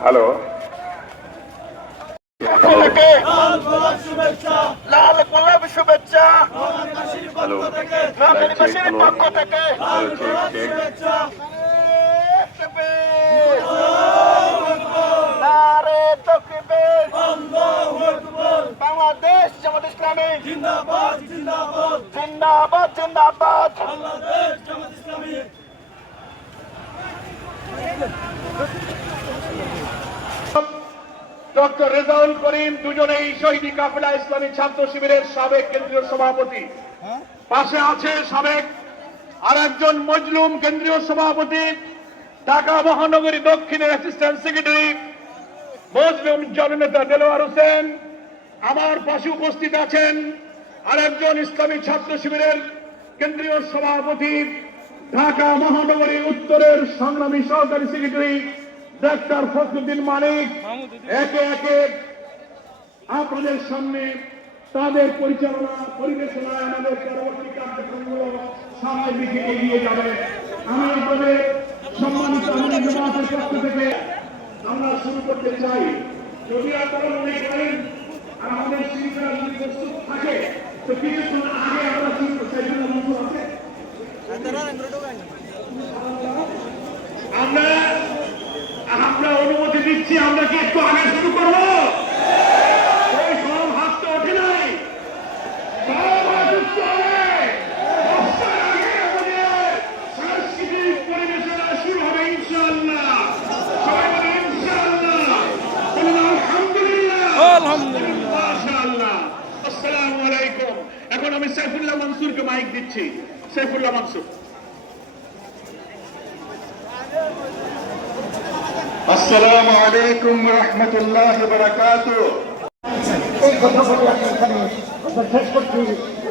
Hello থেকে লাল গোলাপ শুভেচ্ছা। হ্যালো পক্ষ থেকে বাংলাদেশ জামাত ইসলামী জিন্দাবাদ জিন্দাবাদ জিন্দাবাদ বাংলাদেশ জামাত ইসলামী ডক্টর রেজাউল করিম দুজনেই শহীদি কাফেলা ইসলামী ছাত্র শিবিরের সাবেক কেন্দ্রীয় সভাপতি। পাশে আছে সাবেক আর একজন মজলুম কেন্দ্রীয় সভাপতি ঢাকা মহানগরী দক্ষিণের অ্যাসিস্ট্যান্ট সেক্রেটারি মজলুম জননেতা দেলোয়ার হোসেন। আমার পাশে উপস্থিত আছেন আর একজন ইসলামী ছাত্র শিবিরের কেন্দ্রীয় সভাপতি ঢাকা মহানগরী উত্তরের সংগ্রামী সহকারী সেক্রেটারি ডাক্তার ফখরুদ্দিন মালিক একে একে আপনাদের সামনে তাদের পরিচালনা, পরিবেশনায় আমাদের পরবর্তী কার্যক্রমগুলো সামনের দিকে এগিয়ে যাবে। আমি আপনাদের সম্মানিত আমাদের জামাতের পক্ষ থেকে আমরা শুরু করতে চাই। যদি আপনারা মনে করেন আমাদের শিল্পীরা যদি প্রস্তুত থাকে, তো কিছুক্ষণ আগে আমরা শুরু করতে চাই জন্য মতো আছে আমরা আমরা অনুমতি দিচ্ছি আমরা কি একটু আগে শুরু করব? এখন আমি সাইফুল্লাহ মনসুরকে মাইক দিচ্ছি। সাইফুল্লাহ মনসুর। আসসালামু আলাইকুম রহমতুল্লাহ বরাকাত এই কথা বলে আমি এখানে শেষ করছি।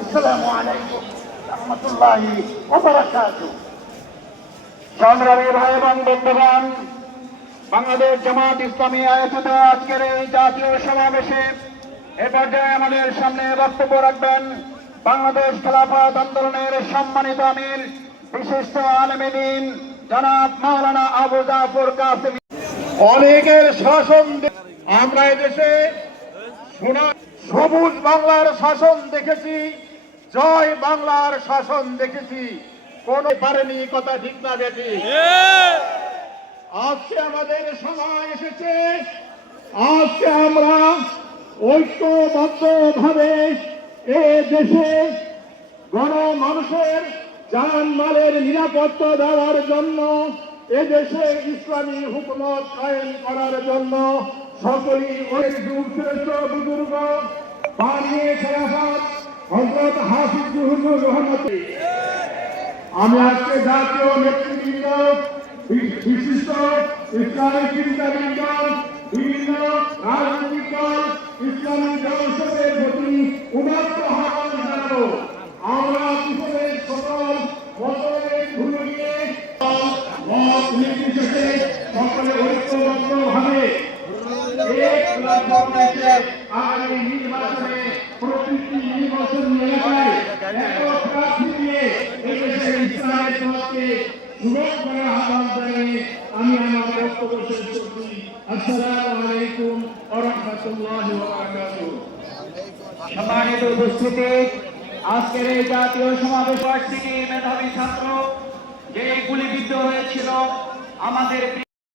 আসসালামু আলাইকুম রহমতুল্লাহ বরাকাত সংগ্রামী ভাই এবং বন্ধুগণ বাংলাদেশ জামাত ইসলামী আয়োজিত আজকের এই জাতীয় সমাবেশে এ পর্যায়ে আমাদের সামনে বক্তব্য রাখবেন বাংলাদেশ খেলাফত আন্দোলনের সম্মানিত আমির বিশিষ্ট আলমিন জনাব মাওলানা আবু জাফর কাসিম। অনেকের শাসন আমরা এদেশে সোনা সবুজ বাংলার শাসন দেখেছি, জয় বাংলার শাসন দেখেছি। কোন পারেনি কথা ঠিক না বেটি আজকে আমাদের সময় এসেছে, আজকে আমরা ঐক্যবদ্ধ ভাবে এ দেশে গণ মানুষের জান মালের নিরাপত্তা দেওয়ার জন্য এদেশে ইসলামী হুকুমত কায়েম করার জন্য সকলেই ওই যুগ শ্রেষ্ঠ বুজুর্গ আমি আজকে জাতীয় নেতৃবৃন্দ, বিশিষ্ট ইসলামী চিন্তাবৃন্দ, বিভিন্ন রাজনৈতিক দল, ইসলামী জনসদের প্রতি উদাত্ত আহ্বান জানাব। আমরা সম্মানিত উপস্থিতি আজকের এই জাতীয় সমাবেশ ভার্সিটির মেধাবী ছাত্র যে গুলিবিদ্ধ হয়েছিল আমাদের